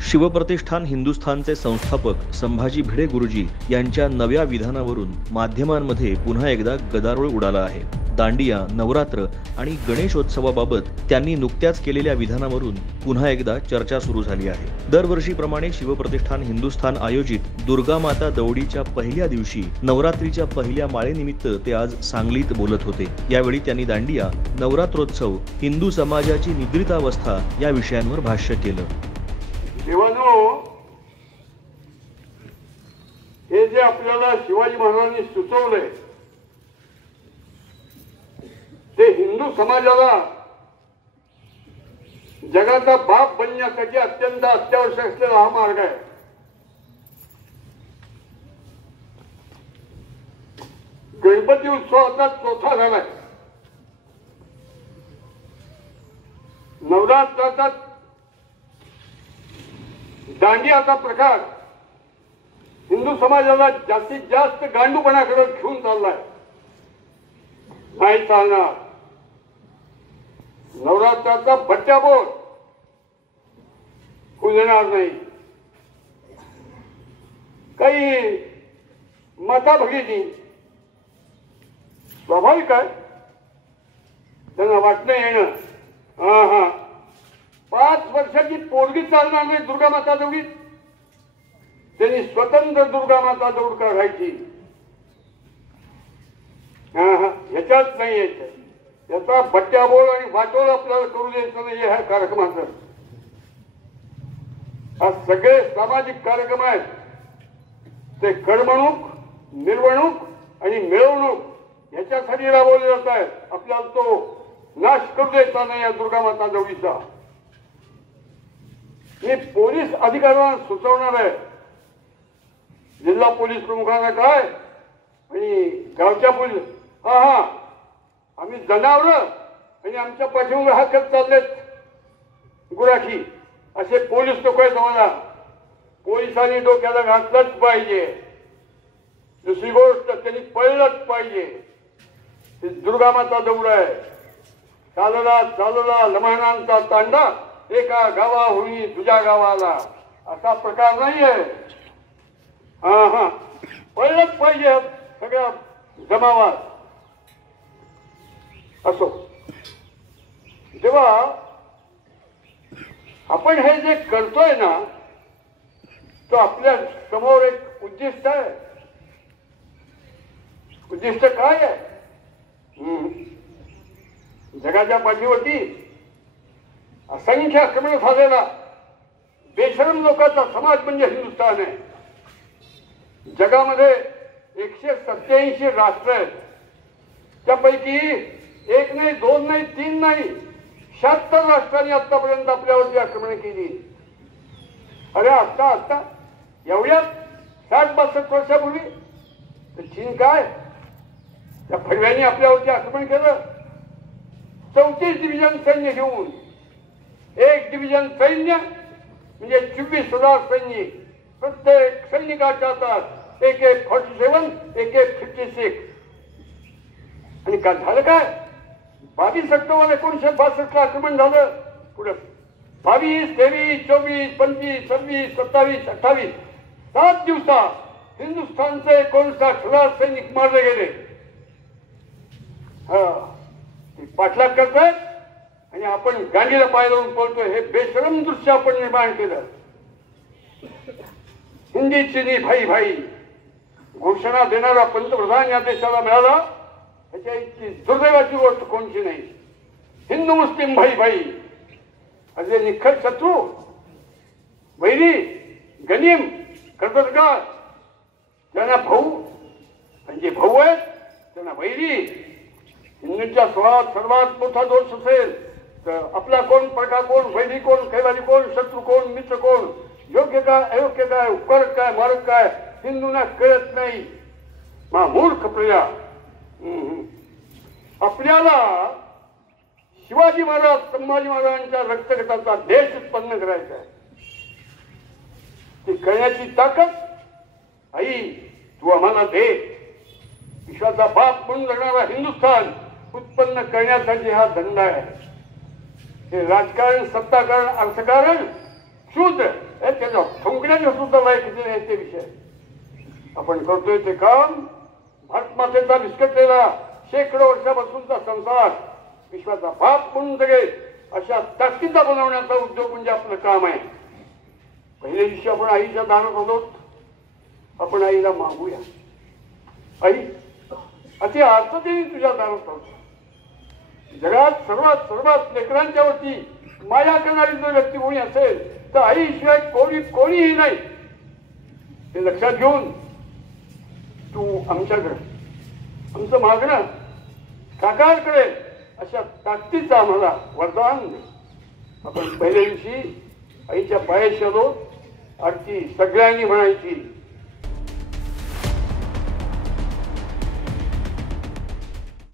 शिवप्रतिष्ठान हिंदुस्थानचे संस्थापक संभाजी भिडे गुरुजी यांच्या नव्या विधानावरून माध्यमांमध्ये पुन्हा एकदा गदारोळ उडाला आहे। दांडिया, नवरात्र आणि गणेशोत्सवाबाबत त्यांनी नुकत्याच केलेल्या विधानावरून पुन्हा एकदा चर्चा सुरू झाली आहे। दरवर्षीप्रमाणे शिवप्रतिष्ठान हिंदुस्थान आयोजित दुर्गा माता दौडीच्या पहिल्या दिवशी नवरात्रीच्या पहिल्या माळेनिमित्त ते आज सांगलीत बोलत होते। यावेळी त्यांनी दांडिया, नवरात्रोत्सव, हिंदू समाजाची निद्रितावस्था या विषयांवर भाष्य केलं। देवानो, हे जे आपल्याला शिवाजी महाराजांनी सुचवलंय ते हिंदू समाजाला जगाचा बाप बनण्यासाठी अत्यंत अत्यावश्यक असलेला हा मार्ग आहे। गणपती उत्सवाचा चौथा झालाय, नवरात्राचा दांडियाचा प्रकार हिंदू समाजाला जास्तीत जास्त गांडूपणाकडे घेऊन चाललाय। नाही चालणार। नवरात्राचा बट्ट्याबोळ होऊ देणार नाही। काही माता भगिनी स्वाभाविक आहे, त्यांना वाटणं येणं, हा 5 वर्षाची पोरगी चालणार नाही दुर्गा माता दौडीत, त्यांनी स्वतंत्र दुर्गा माता दौड काढायची। ह्याच्यात नाही यायचं, याचा बट्ट्याबोळ आणि वाटोळ आपल्याला करू द्यायचं नाही। ह्या कार्यक्रमाचं हा सगळे सामाजिक कार्यक्रम आहेत, ते करमणूक, मिरवणूक आणि मिळवणूक याच्यासाठी राबवले जात आहेत। आपल्याला तो नाश करू द्यायचा नाही या दुर्गा माता दौडीचा। मी पोलीस अधिकाऱ्यांना सुचवणार आहे, जिल्हा पोलीस प्रमुखांना काय आणि गावच्या पोलीस, आम्ही जनावर आणि आमच्या पाठीवर हाकत चाललेत गुराखी, असे पोलीस लोक आहेत आम्हाला। पोलिसांनी डोक्याला घातलंच पाहिजे। दुसरी गोष्ट, त्यांनी पळलंच पाहिजे। ही दुर्गा माता दौड आहे। चालला चालला लमानांचा तांडा, एका गावाहुनी तुझ्या गावाला, असा प्रकार नाहीये। पळलंच पाहिजे सगळ्या जमावात। असो, जेव्हा आपण हे जे करतोय ना, तो आपल्या समोर एक उद्दिष्ट आहे। उद्दिष्ट काय आहे? जगाच्या पाठीवरती असंख्य आक्रमण झालेला बेशरम लोकांचा समाज म्हणजे हिंदुस्थान आहे। जगामध्ये 187 राष्ट्र आहेत, त्यापैकी 1 नाही, 2 नाही, 3 नाही, 76 राष्ट्रांनी आतापर्यंत आपल्यावरती आक्रमण केली। अरे आता एवढ्या 60-62 वर्षापूर्वी तर चीन काय, त्या फडव्यांनी आपल्यावरती आक्रमण केलं। 34 डिव्हिजन सैन्य घेऊन, 1 डिव्हिजन सैन्य म्हणजे 24,000 सैनिक, प्रत्येक सैनिकाच्या हातात AK-47, AK-56। आणि काय झालं? काय 22 ऑक्टोबर 1962 ला आक्रमण झालं। पुढे 22, 23, 24, 25, 26, 27, 28 7 दिवसात हिंदुस्थानचे 59,000 सैनिक मारले गेले। पाठलाग करतायत आणि आपण गांडीला पाय लावून पळतोय। हे बेशरम दृश्य आपण निर्माण केलं। हिंदी चीनी भाई भाई घोषणा देणारा पंतप्रधान या देशाला मिळाला, त्याच्या इतकी दुर्दैवाची गोष्ट कोणची नाही। हिंदू मुस्लिम भाई भाई असे निखळ शत्रू, वैरी, गनीम करतात का? त्यांना भाऊ, आणि जे भाऊ आहेत त्यांना वैरी। हिंदूंच्या स्वभावात सर्वात मोठा दोष असेल तर आपला कोण, परका कोण, वैरी कोण, कैवारी कोण, शत्रू कोण, मित्र कोण, योग्य काय, अयोग्य काय, उपकारक काय, मारक काय, हिंदूंना कळत नाही। मूर्ख प्रजा। आपल्याला शिवाजी महाराज, संभाजी महाराजांच्या रक्तगटाचा देश उत्पन्न करायचा आहे। ती करण्याची ताकद आई तू आम्हाला दे। विश्वाचा बाप म्हणून जगणारा हिंदुस्थान उत्पन्न करण्यासाठी हा धंदा आहे। हे राजकारण, सत्ताकारण, अर्थकारण, शूद्र जगण्याच्या सुद्धा लायकीचे नाही ते विषय. आपण करतोय ते काम भारत मातेचा विस्कटलेला शेकडो वर्षापासूनचा संसार विश्वाचा बाप म्हणून जगेल अशा ताकदीचा बनवण्याचा उद्योग म्हणजे आपलं काम आहे. पहिल्या दिवशी आपण आईच्या दारात आलोत. आपण आईला मागूया, आई अति आर्ततेने तुझ्या दारात आलो. जगात सर्वात सर्वात लेकरांच्या वरती माया करणारी जर व्यक्ती कोणी असेल तर आईशिवाय कोणीही नाही. हे लक्षात घेऊन तू आमच्याकडे आमचं मागणं साकार करेल अशा ताकदीचं आम्हाला वरदान दे. आपण पहिल्या दिवशी आईच्या पायाशी आलो. आरती सगळ्यांनी म्हणायची.